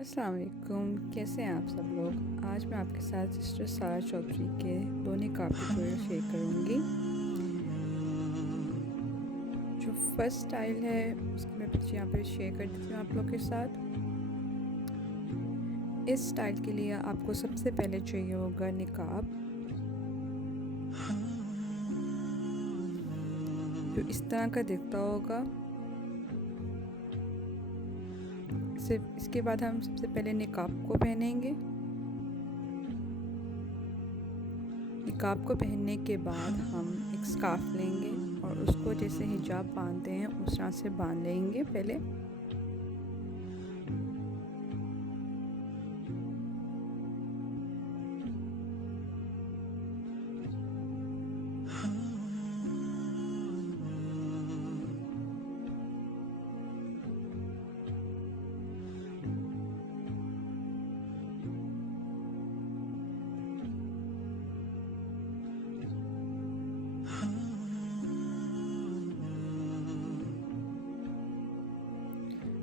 अस्सलाम वालेकुम, कैसे हैं आप सब लोग। आज मैं आपके साथ सिस्टर सारा चौधरी के दो निकाब ट्यूटोरियल शेयर करूंगी। जो फर्स्ट स्टाइल है उसकी मैं पिक्चर यहाँ पे शेयर कर देती हूँ आप लोग के साथ। इस स्टाइल के लिए आपको सबसे पहले चाहिए होगा निकाब, जो इस तरह का दिखता होगा। सिर्फ इसके बाद हम सबसे पहले निकाब को पहनेंगे। निकाब को पहनने के बाद हम एक स्कार्फ लेंगे और उसको जैसे हिजाब बांधते हैं उस तरह से बांध लेंगे पहले।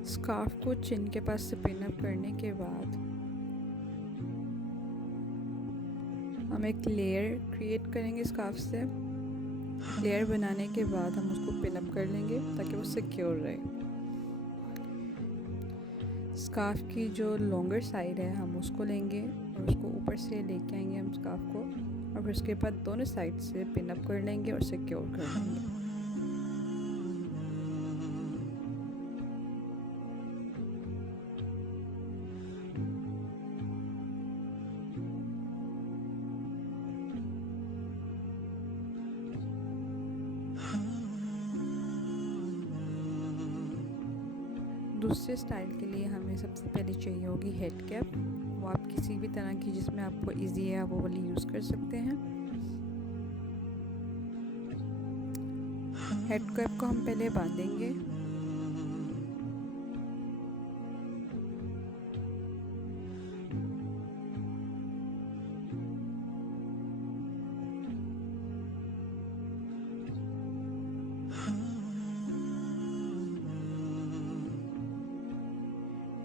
स्कार्फ को चिन के पास से पिन अप करने के बाद हम एक लेयर क्रिएट करेंगे स्कार्फ से। लेयर बनाने के बाद हम उसको पिन अप कर लेंगे ताकि वो सिक्योर रहे। स्कार्फ की जो लॉन्गर साइड है हम उसको लेंगे और उसको ऊपर से लेके आएंगे हम स्कार्फ को, और फिर उसके बाद दोनों साइड से पिन अप कर लेंगे और सिक्योर कर लेंगे। दूसरे स्टाइल के लिए हमें सबसे पहले चाहिए होगी हेड कैप। वो आप किसी भी तरह की जिसमें आपको इजी है वो वाली यूज़ कर सकते हैं। हेड कैप को हम पहले बांधेंगे।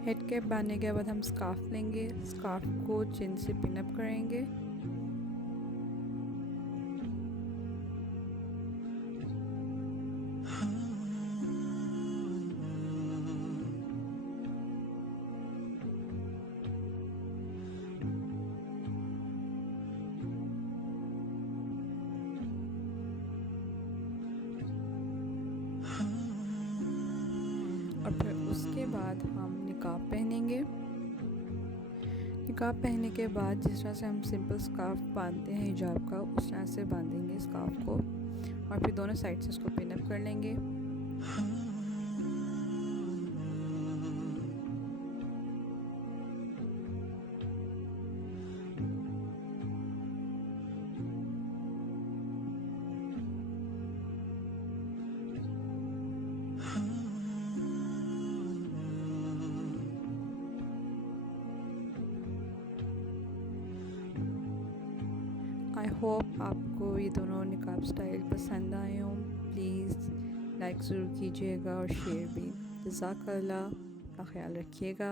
हेड कैप बांधने के बाद हम स्कार्फ लेंगे। स्कार्फ को चिन से पिन अप करेंगे। और फिर उसके बाद हम निकाब पहनेंगे। निकाब पहनने के बाद जिस तरह से हम सिंपल स्कार्फ बांधते हैं हिजाब का, उस तरह से बांधेंगे स्कार्फ को और फिर दोनों साइड से उसको पिन अप कर लेंगे। आई होप आपको ये दोनों निकाब स्टाइल पसंद आए हों। प्लीज़ लाइक ज़रूर कीजिएगा और शेयर भी। जज़ाकल्लाह, अपना ख्याल रखिएगा।